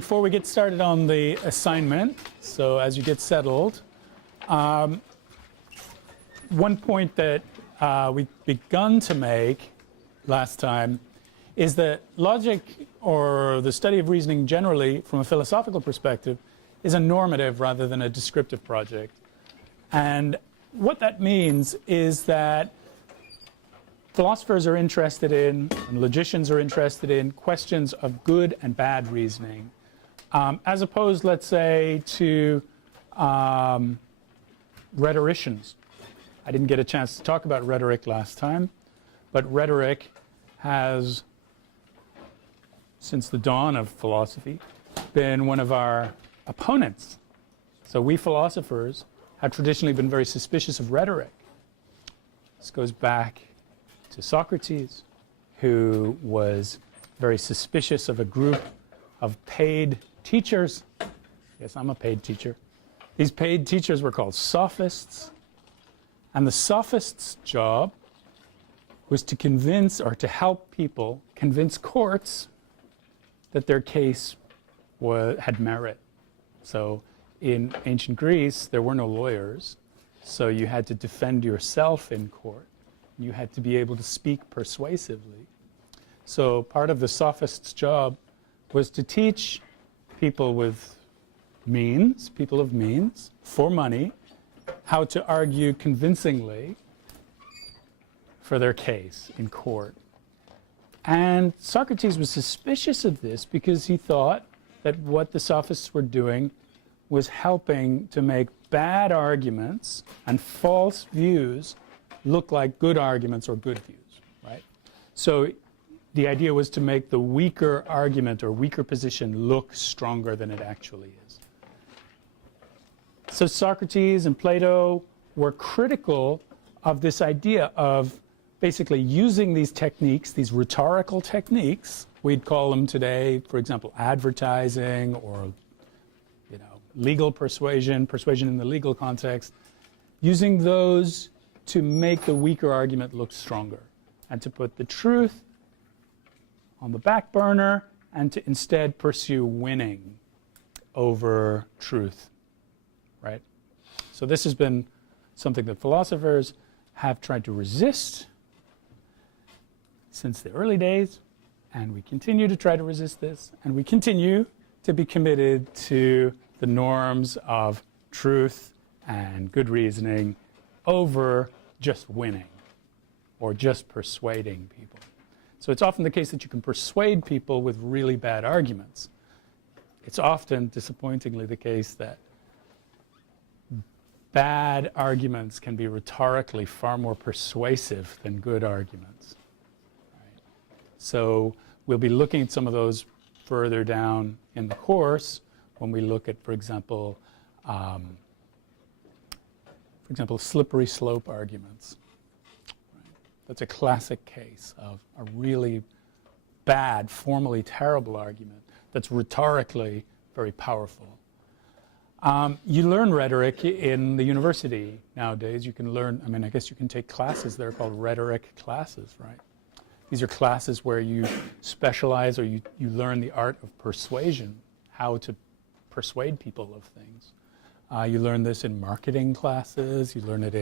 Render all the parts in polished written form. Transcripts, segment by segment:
Before we get started on the assignment, so as you get settled, one point that we've begun to make last time is that logic, or the study of reasoning generally from a philosophical perspective, is a normative rather than a descriptive project. And what that means is that philosophers are interested in, and logicians are interested in, questions of good and bad reasoning, as opposed, let's say, to rhetoricians. I didn't get a chance to talk about rhetoric last time, but rhetoric has, since the dawn of philosophy, been one of our opponents. So we philosophers have traditionally been very suspicious of rhetoric. This goes back to Socrates, who was very suspicious of a group of paid teachers. Yes, I'm a paid teacher. These paid teachers were called sophists. And the sophists' job was to convince, or to help people convince courts that their case had merit. So in ancient Greece, there were no lawyers, so you had to defend yourself in court. You had to be able to speak persuasively. So part of the sophist's job was to teach people with means, people of means, for money, how to argue convincingly for their case in court. And Socrates was suspicious of this because he thought that what the sophists were doing was helping to make bad arguments and false views look like good arguments or good views, right? So the idea was to make the weaker argument or weaker position look stronger than it actually is. So Socrates and Plato were critical of this idea of basically using these techniques, these rhetorical techniques, we'd call them today, for example, advertising, or legal persuasion, persuasion in the legal context, using those to make the weaker argument look stronger and to put the truth on the back burner and to instead pursue winning over truth, right? So this has been something that philosophers have tried to resist since the early days, and we continue to try to resist this, and we continue to be committed to the norms of truth and good reasoning over just winning or just persuading people. So it's often the case that you can persuade people with really bad arguments. It's often, disappointingly, the case that bad arguments can be rhetorically far more persuasive than good arguments. Right? So we'll be looking at some of those further down in the course when we look at, for example, slippery slope arguments. Right? That's a classic case of a really bad, formally terrible argument that's rhetorically very powerful. You learn rhetoric in the university nowadays. You can learn, I guess you can take classes that are called rhetoric classes, right? These are classes where you specialize, or you learn the art of persuasion, how to persuade people of things. You learn this in marketing classes. You learn it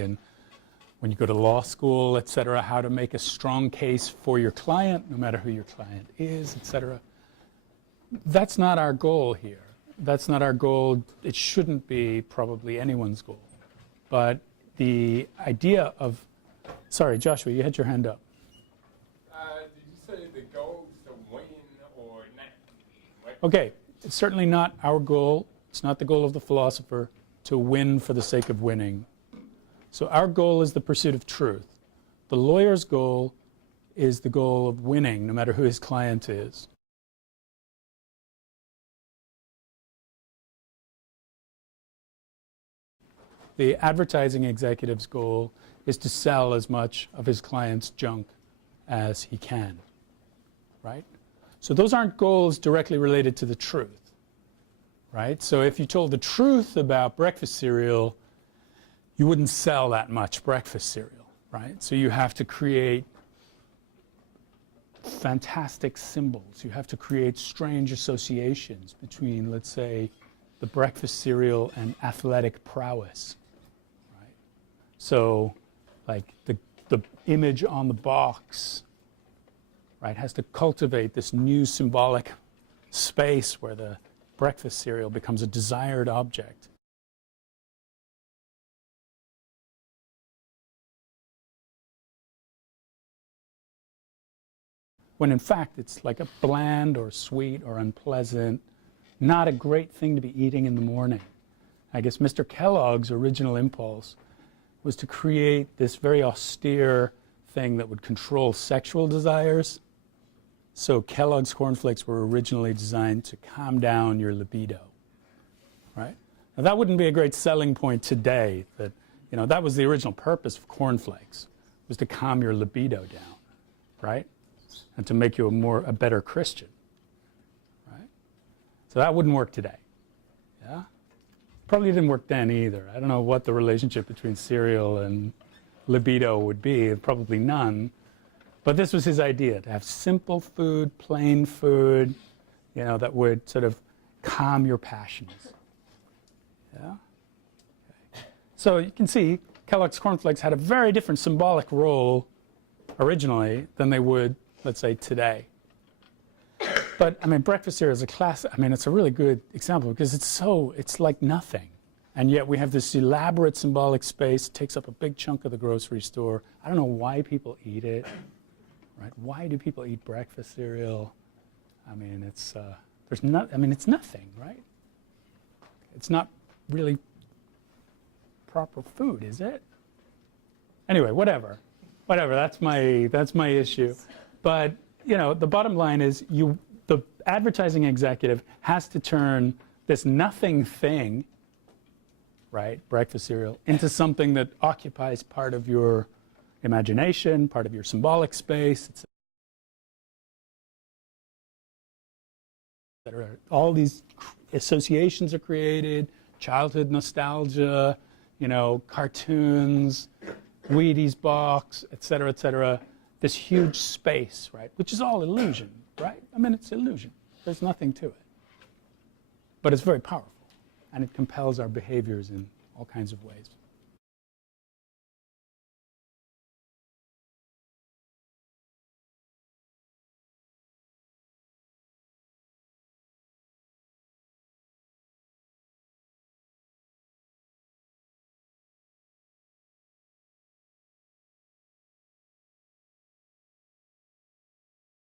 when you go to law school, et cetera, how to make a strong case for your client, no matter who your client is, et cetera. That's not our goal here. That's not our goal. It shouldn't be probably anyone's goal. But the idea of, sorry, Joshua, you had your hand up. Did you say the goal is to win or not? Okay, it's certainly not our goal. It's not the goal of the philosopher to win for the sake of winning. So our goal is the pursuit of truth. The lawyer's goal is the goal of winning, no matter who his client is. The advertising executive's goal is to sell as much of his client's junk as he can, right? So those aren't goals directly related to the truth, right? So if you told the truth about breakfast cereal, you wouldn't sell that much breakfast cereal, right? So you have to create fantastic symbols. You have to create strange associations between, let's say, the breakfast cereal and athletic prowess. Right? So, like the image on the box, right, has to cultivate this new symbolic space where the breakfast cereal becomes a desired object. When in fact it's like a bland or sweet or unpleasant, not a great thing to be eating in the morning. I guess Mr. Kellogg's original impulse was to create this very austere thing that would control sexual desires. So Kellogg's cornflakes were originally designed to calm down your libido, right? Now that wouldn't be a great selling point today, that, you know, that was the original purpose of cornflakes, was to calm your libido down, right? And to make you a better Christian, right? So that wouldn't work today, yeah? Probably didn't work then either. I don't know what the relationship between cereal and libido would be, probably none. But this was his idea, to have simple food, plain food, you know, that would sort of calm your passions. Yeah? Okay. So you can see Kellogg's cornflakes had a very different symbolic role originally than they would, let's say, today. But I mean, breakfast cereal is a classic. I mean, it's a really good example because it's like nothing. And yet we have this elaborate symbolic space, takes up a big chunk of the grocery store. I don't know why people eat it. Right? Why do people eat breakfast cereal? I mean, it's nothing, right? It's not really proper food, is it? Anyway, whatever. That's my issue. But you know, the bottom line is, the advertising executive has to turn this nothing thing, right, breakfast cereal, into something that occupies part of your imagination, part of your symbolic space, etc. All these associations are created, childhood nostalgia, you know, cartoons, Wheaties box, etc., this huge space, right, which is all illusion, right? I mean, it's illusion. There's nothing to it. But it's very powerful, and it compels our behaviors in all kinds of ways.